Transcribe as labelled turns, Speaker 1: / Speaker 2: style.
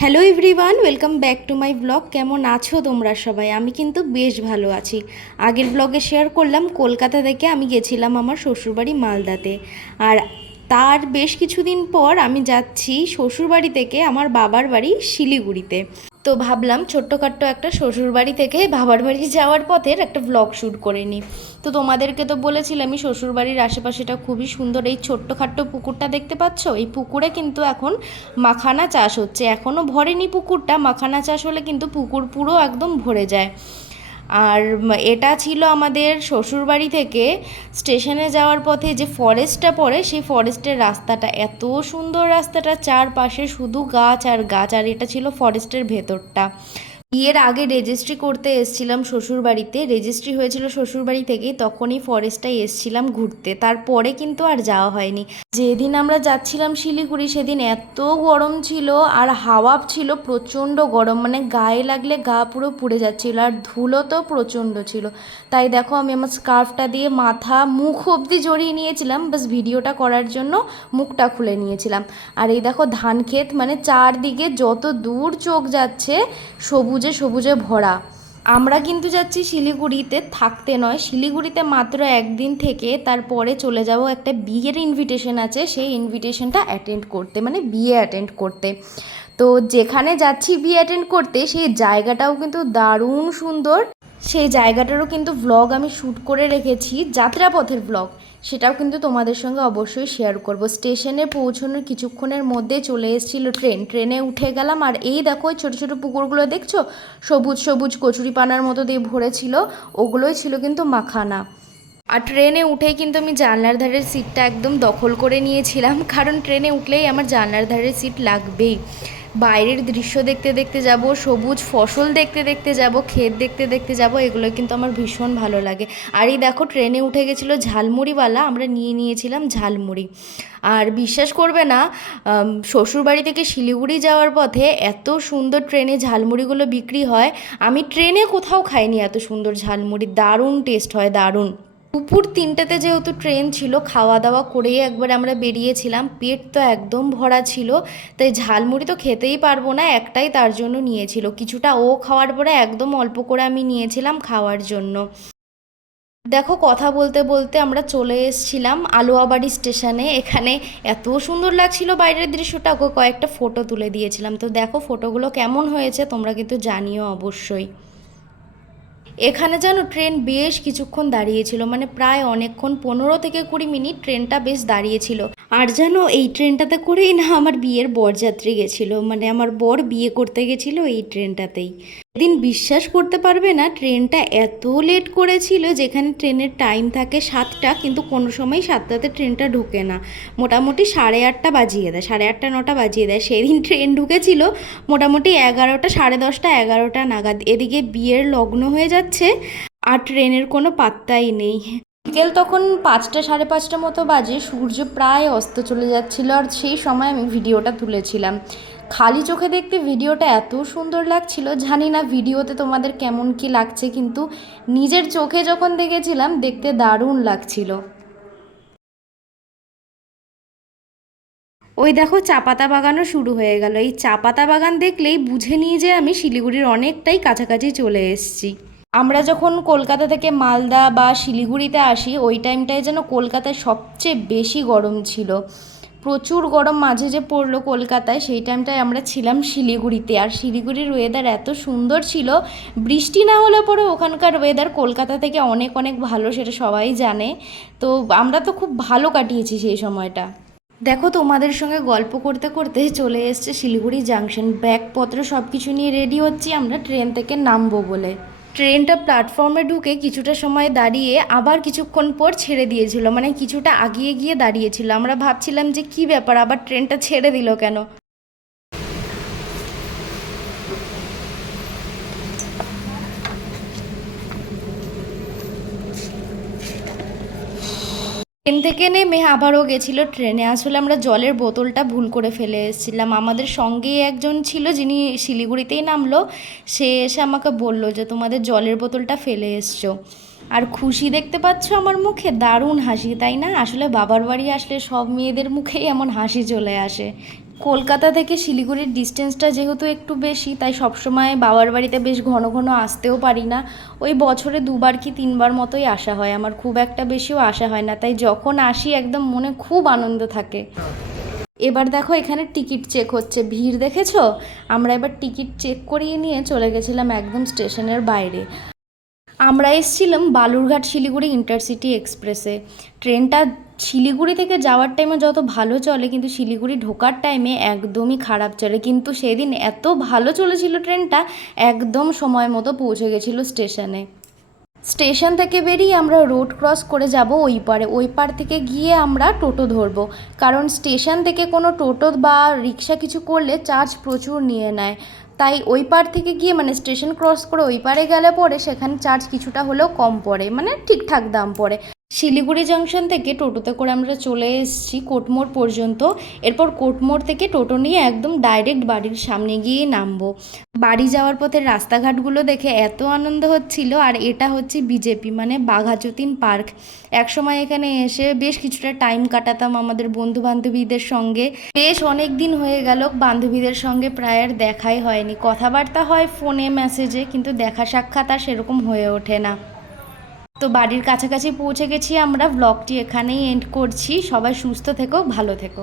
Speaker 1: Hello everyone welcome back to my blog কেমন আছো তোমরা সবাই? আমি কিন্তু বেশ ভালো আছি। আগের ব্লগে শেয়ার করলাম, কলকাতা থেকে আমি গেছিলাম আমার শ্বশুরবাড়ি মালদাতে। আর তার বেশ কিছুদিন পর আমি যাচ্ছি শ্বশুরবাড়ি থেকে আমার বাবার বাড়ি শিলিগুড়িতে। তো ভাবলাম ছোট্টখাট্ট একটা শ্বশুরবাড়ি থেকে বাবার বাড়ি যাওয়ার পথের একটা ব্লগ শ্যুট করে নিই। তো তোমাদেরকে তো বলেছিলামই শ্বশুরবাড়ির আশেপাশেটা খুবই সুন্দর। এই ছোট্টখাট্ট পুকুরটা দেখতে পাচ্ছ? এই পুকুরে কিন্তু এখন মাখানা চাষ হচ্ছে। এখনও ভরেনি পুকুরটা। মাখানা চাষ হলে কিন্তু পুকুর পুরো একদম ভরে যায়। আর এটা ছিল আমাদের শ্বশুরবাড়ি থেকে স্টেশনে যাওয়ার পথে যে ফরেস্টটা পড়ে, সেই ফরেস্টের রাস্তাটা। এত সুন্দর রাস্তাটা, চারপাশে শুধু গাছ আর গাছ, আর এটা ছিল ফরেস্টের ভেতরটা। বিয়ের আগে রেজিস্ট্রি করতে এসছিলাম শ্বশুরবাড়িতে। রেজিস্ট্রি হয়েছিল শ্বশুরবাড়ি থেকেই, তখনই ফরেস্টটাই এসছিলাম ঘুরতে। তারপরে কিন্তু আর যাওয়া হয়নি। যেদিন আমরা যাচ্ছিলাম শিলিগুড়ি, সেদিন এত গরম ছিল আর হাওয়া ছিল, প্রচণ্ড গরম। মানে গায়ে লাগলে গা পুরো পুড়ে যাচ্ছিল আর ধুলো তো প্রচণ্ড ছিল। তাই দেখো আমি আমার স্কার্ফটা দিয়ে মাথা, মুখ অবধি জড়িয়ে নিয়েছিলাম। বাস ভিডিওটা করার জন্য মুখটা খুলে নিয়েছিলাম। আর এই দেখো ধান ক্ষেত মানে চারদিকে যত দূর চোখ যাচ্ছে, সবুজে সবুজে সবুজে ভরা। আমরা কিন্তু যাচ্ছি শিলিগুড়িতে, থাকতে নয়। শিলিগুড়িতে মাত্র একদিন থেকে তারপরে চলে যাব একটা বিয়ের ইনভিটেশন আছে, সেই ইনভিটেশনটা অ্যাটেন্ড করতে মানে বিয়ে অ্যাটেন্ড করতে। তো যেখানে যাচ্ছি বিয়ে অ্যাটেন্ড করতে, সেই জায়গাটাও কিন্তু দারুণ সুন্দর। সেই জায়গাটারও কিন্তু ভ্লগ আমি শ্যুট করে রেখেছি, যাত্রাপথের ভ্লগ সেটাও কিন্তু তোমাদের সঙ্গে অবশ্যই শেয়ার করব। স্টেশনে পৌঁছানোর কিছুক্ষণের মধ্যে চলে এসেছিল ট্রেন। ট্রেনে উঠে গেলাম আর এই দেখো ছোটো ছোটো পুকুরগুলো দেখছ? সবুজ সবুজ কচুরিপানার মতো দিয়ে ভরেছিল, ওগুলোই ছিল কিন্তু মাখানা। আর ট্রেনে উঠেই কিন্তু আমি জানলার ধারের সিটটা একদম দখল করে নিয়েছিলাম, কারণ ট্রেনে উঠলেই আমার জানলার ধারের সিট লাগবেই। বাইরের দৃশ্য দেখতে দেখতে যাব, সবুজ ফসল দেখতে দেখতে যাব, ক্ষেত দেখতে দেখতে যাব এগুলো কিন্তু আমার ভীষণ ভালো লাগে। আর এই দেখো, ট্রেনে উঠে গেছিল ঝালমুড়িওয়ালা, আমরা নিয়ে নিয়েছিলাম ঝালমুড়ি। আর বিশ্বাস করবে না শ্বশুরবাড়ি থেকে শিলিগুড়ি যাওয়ার পথে এত সুন্দর ট্রেনে ঝালমুড়িগুলো বিক্রি হয়, আমি ট্রেনে কোথাও খাইনি এত সুন্দর ঝালমুড়ি, দারুণ টেস্ট হয়, দারুণ। দুপুর তিনটেতে যেহেতু ট্রেন ছিল খাওয়া দাওয়া করেই একবার আমরা বেরিয়েছিলাম। পেট তো একদম ভরা ছিল, তাই ঝালমুড়ি তো খেতেই পারব না, একটাই তার জন্য নিয়েছিল। কিছুটা ও খাওয়ার পরে একদম অল্প করে আমি নিয়েছিলাম খাওয়ার জন্য। দেখো, কথা বলতে বলতে আমরা চলে এসেছিলাম আলোয়াবাড়ি স্টেশনে। এখানে এত সুন্দর লাগছিল বাইরের দৃশ্যটা, ওকে কয়েকটা ফটো তুলে দিয়েছিলাম। তো দেখো ফটোগুলো কেমন হয়েছে তোমরা কিন্তু জানিও অবশ্যই। এখানে যেন ট্রেন বেশ কিছুক্ষণ দাঁড়িয়েছিল মানে প্রায় অনেকক্ষণ, পনেরো থেকে কুড়ি মিনিট ট্রেনটা বেশ দাঁড়িয়েছিল। আর যেন এই ট্রেনটাতে করেই না আমার বিয়ের বরযাত্রী গেছিল মানে আমার বর বিয়ে করতে গেছিল এই ট্রেনটাতেই। এদিন বিশ্বাস করতে পারবে না, ট্রেনটা এত লেট করেছিল যেখানে ট্রেনের টাইম থাকে সাতটা, কিন্তু কোনো সময় সাতটাতে ট্রেনটা ঢোকে না। মোটামুটি সাড়ে আটটা বাজিয়ে দেয়, সাড়ে আটটা, নটা বাজিয়ে দেয়। সেদিন ট্রেন ঢুকেছিল মোটামুটি এগারোটা, সাড়ে দশটা, এগারোটা নাগাদ। এদিকে বিয়ের লগ্ন হয়ে যাচ্ছে, আর ট্রেনের কোনো পাত্তাই নেই। বিকেল তখন পাঁচটা, সাড়ে পাঁচটা মতো বাজে। সূর্য প্রায় অস্ত চলে যাচ্ছিল আর সেই সময় আমি ভিডিওটা তুলেছিলাম। খালি চোখে দেখতে ভিডিওটা এত সুন্দর লাগছিল। জানি না ভিডিওতে তোমাদের কেমন কি লাগছে, কিন্তু নিজের চোখে যখন দেখেছিলাম, দেখতে দারুণ লাগছিল। ওই দেখো, চা পাতা বাগানও শুরু হয়ে গেল। এই চা পাতা বাগান দেখলেই বুঝে নিই যে আমি শিলিগুড়ির অনেকটাই কাছাকাছি চলে এসেছি। আমরা যখন কলকাতা থেকে মালদা বা শিলিগুড়িতে আসি, ওই টাইমটায় যেন কলকাতায় সবচেয়ে বেশি গরম ছিল। প্রচুর গরম মাঝে যে পড়ল কলকাতায়, সেই টাইমটায় আমরা ছিলাম শিলিগুড়িতে। আর শিলিগুড়ির ওয়েদার এত সুন্দর ছিল, বৃষ্টি না হলে পরে ওখানকার ওয়েদার কলকাতা থেকে অনেক অনেক ভালো, সেটা সবাই জানে। তো আমরা তো খুব ভালো কাটিয়েছি সেই সময়টা। দেখো, তোমাদের সঙ্গে গল্প করতে করতে চলে এসছে শিলিগুড়ি জাংশন ব্যাগপত্র সব কিছু নিয়ে রেডি হচ্ছি, আমরা ট্রেন থেকে নামবো বলে। ট্রেনটা প্ল্যাটফর্মে ঢুকে কিছুটা সময় দাঁড়িয়ে আবার কিছুক্ষণ পর ছেড়ে দিয়েছিল। মানে কিছুটা আগিয়ে গিয়ে দাঁড়িয়েছিল। আমরা ভাবছিলাম যে কি ব্যাপার? আবার ট্রেনটা ছেড়ে দিল কেন? ট্রেন থেকে নেমে আবারও গেছিল ট্রেনে। আসলে আমরা জলের বোতলটা ভুল করে ফেলে এসেছিলাম। আমাদের সঙ্গে একজন ছিল যিনি শিলিগুড়িতেই নামলো। সে এসে আমাকে বলল যে, তোমাদের জলের বোতলটা ফেলে এসছো। আর খুশি দেখতে পাচ্ছ আমার মুখে? দারুণ হাসি, তাই না? আসলে বাবার বাড়ি আসলে সব মেয়েদের মুখেই এমন হাসি চলে আসে। কলকাতা থেকে শিলিগুড়ির ডিস্টেন্সটা যেহেতু একটু বেশি, তাই সবসময় বাবার বাড়িতে বেশ ঘন ঘন আসতেও পারি না। ওই বছরে দুবার কি তিনবার মতোই আসা হয়। আমার খুব একটা বেশিও আসা হয় না। তাই যখন আসি, একদম মনে খুব আনন্দ থাকে। এবার দেখো, এখানে টিকিট চেক হচ্ছে। ভিড় দেখেছ? আমরা এবার টিকিট চেক করিয়ে নিয়ে চলে গেছিলাম একদম স্টেশনের বাইরে। আমরা এসছিলাম বালুরঘাট শিলিগুড়ি ইন্টারসিটি এক্সপ্রেসে ট্রেনটা শিলিগুড়ি থেকে যাওয়ার টাইমে যত ভালো চলে, কিন্তু শিলিগুড়ি ঢোকার টাইমে একদমই খারাপ চলে। কিন্তু সেদিন এত ভালো চলেছিল ট্রেনটা, একদম সময় মতো পৌঁছে গেছিল স্টেশনে স্টেশন থেকে বেরিয়ে আমরা রোড ক্রস করে যাব ওই পারে। ওই পার থেকে গিয়ে আমরা টোটো ধরবো। কারণ স্টেশন থেকে কোনো টোটো বা রিক্সা কিছু করলে চার্জ প্রচুর নিয়ে নেয়। তাই ওই পার থেকে গিয়ে মানে স্টেশন ক্রস করে ওই পারে গেলে পরে সেখানে চার্জ কিছুটা হলেও কম পড়ে মানে ঠিকঠাক দাম পড়ে। শিলিগুড়ি জংশন থেকে টোটোতে করে আমরা চলে এসেছি কোটমোড় পর্যন্ত। এরপর কোটমোড় থেকে টোটো নিয়ে একদম ডাইরেক্ট বাড়ির সামনে গিয়ে নামবো। বাড়ি যাওয়ার পথে রাস্তাঘাটগুলো দেখে এত আনন্দ হচ্ছিল, আর এটা হচ্ছে বিজেপি মানে বাঘাযতীন পার্ক। একসময় এখানে এসে বেশ কিছুটা টাইম কাটাতাম আমাদের বন্ধু বান্ধবীদের সঙ্গে। বেশ অনেক দিন হয়ে গেল, বান্ধবীদের সঙ্গে প্রায় আর দেখাই হয়নি। কথাবার্তা হয় ফোনে, মেসেজে, কিন্তু দেখা সাক্ষাৎ আর সেরকম হয়ে ওঠে না। তো বাড়ির কাছাকাছি পৌঁছে গেছি, আমরা ব্লগটি এখানেই এন্ড করছি। সবাই সুস্থ থেকো, ভালো থেকো।